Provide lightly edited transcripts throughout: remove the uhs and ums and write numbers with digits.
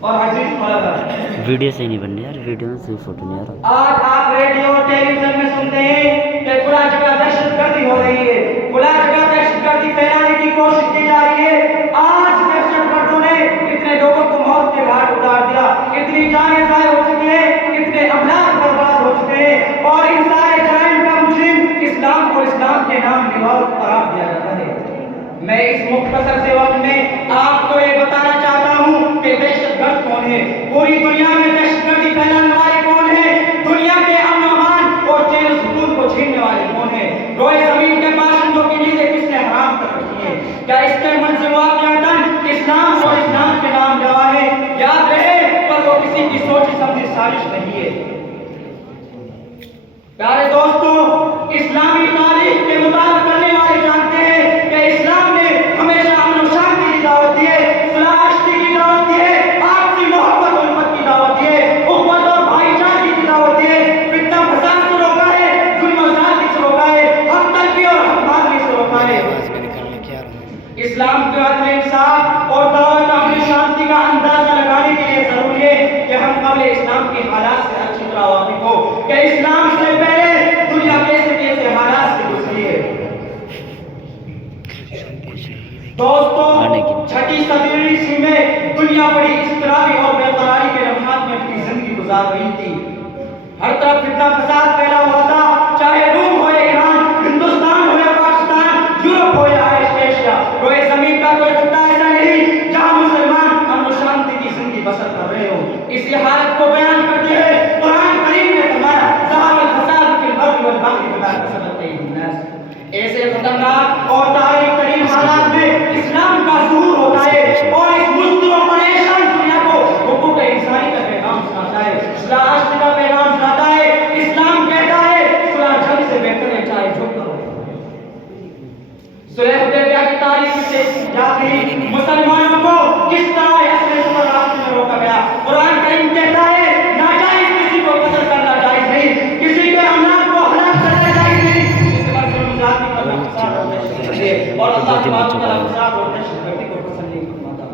اور عزیز طلباء، ویڈیو سے نہیں بننی یار، ویڈیو میں صرف فوٹو نہیں آ رہا۔ آج آپ ریڈیو اور ٹیلی ویژن میں سنتے ہیں کہ فلاں جگہ دہشت گردی ہو رہی ہے، فلاں جگہ دہشت گردی پھیلانے کی کوشش کی جا رہی ہے۔ آج دہشت گردوں نے اتنے لوگوں کو موت کے گھاٹ اتار دیا، اتنی جانیں ضائع ہو چکی ہیں، اتنے املاک برباد ہو چکے ہیں، اور ان سارے جرائم کا مجرم اسلام کو اسلام کے نام نواز قرار دیا جاتا ہے۔ میں اس مختصر سے وقت میں آپ کو یہ بتانا چاہتا ہوں کہ دہشت گرد کون ہے، پوری دنیا میں دہشت گردی پھیلانے والے کون ہیں، دنیا کے امن و امان اور چین و سکون کو چھیننے والے کون ہیں، روئے زمین کے باشندوں کی نیندیں کس نے حرام کر رکھی ہیں، کیا اس کے منظم واقعات اسلام اور اسلام کے نام گواہ ہے؟ یاد رہے پر وہ کسی کی سوچی سمجھی سازش نہیں ہے۔ پیارے دوستو، اسلامی تاریخ کے مطالعہ کرنے والے جانتے ہیں کہ اسلام نے ہمیشہ امن و شانتی کی دعوت دی ہے، صلح عشقی کی دعوت دی ہے، آپسی محبت و الفت کی دعوت دی ہے، اخوت اور بھائی چارگی کی دعوت دی ہے، فتنہ فساد سے روکا ہے، ظلم و زیادتی سے روکا ہے، حق تلفی اور حق مانگنے سے روکا ہے۔ اسلام کے عدل انصاف اور دعوت امن شانتی کا اندازہ لگانے کے لیے ضروری ہے کہ ہم قبل اسلام کے حالات سے اچھی طرح واقف ہو کہ اسلام سے پہلے دنیا کیسے کیسے حالات سے گزری ہے۔ دوستو، چھٹی صدی عیسوی میں دنیا بڑی اضطرابی اور بے قراری کے لمحات میں اپنی زندگی گزار رہی تھی۔ ہر طرف فتنہ فساد پھیلا ہوا تھا، چاہے روم ہو یا ایران، ہندوستان ہو یا پاکستان، یورپ ہو یا ایشیا، روئے زمین کا کوئی خطہ ایسا نہیں جہاں مسلمان امن و شانتی کی زندگی بسر کر رہے ہو۔ اسی حالت کو بیان کرتے ہوئے قرآن کریم نے فرمایا ظہر الفساد فی البر والبحر بما کسبت ایدی الناس۔ ایسے خطرناک اور تاریخ ترین حالات میں اسلام کا ظہور ہوتا ہے اور اس مشکل و پریشان دنیا کو حقوق انسانی کا پیغام سناتا ہے، صلح عشق کا پیغام سناتا ہے۔ اسلام کہتا ہے صلح جنگ سے بہتر ہے چاہے جو کرو۔ صلح حدیبیہ کی تاریخ سے یاد نہیں مسلمانوں کو کس طرح اصل سفر راستے میں روکا گیا۔ قرآن کریم کہتا ہے ناجائز کسی کو قتل کرنا جائز نہیں، کسی کے املاک کو ہلاک کرنا جائز نہیں، اس پر ظلم زیادتی کرنا فساد اور دہشت گردی ہے، اور اللہ تبارک و تعالیٰ فساد اور دہشت گردی کو پسند نہیں فرماتا۔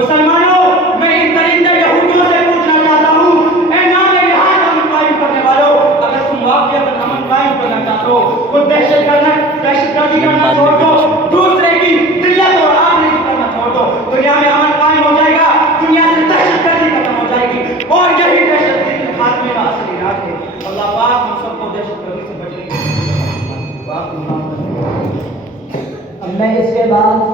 مسلمانوں، میں ان درندے یہودیوں سے پوچھنا چاہتا ہوں، اے نام نہاد امن قائم کرنے والوں، اگر تم واقعتاً امن قائم کرنا چاہتے ہو، خود دہشت گردی کرنا چھوڑ دو، دوسرے کی ذلت اور آبروئی کرنا چھوڑ دو، دنیا میں امن قائم ہو جائے گا، دنیا سے دہشت گردی ختم ہو جائے گی، اور یہی دہشت گردی کے خاتمے کا اصل علاج ہے۔ اللہ پاک ہم سب کو دہشت گردی سے بچنے کی توفیق عطا فرمائے۔ اب میں اس کے بعد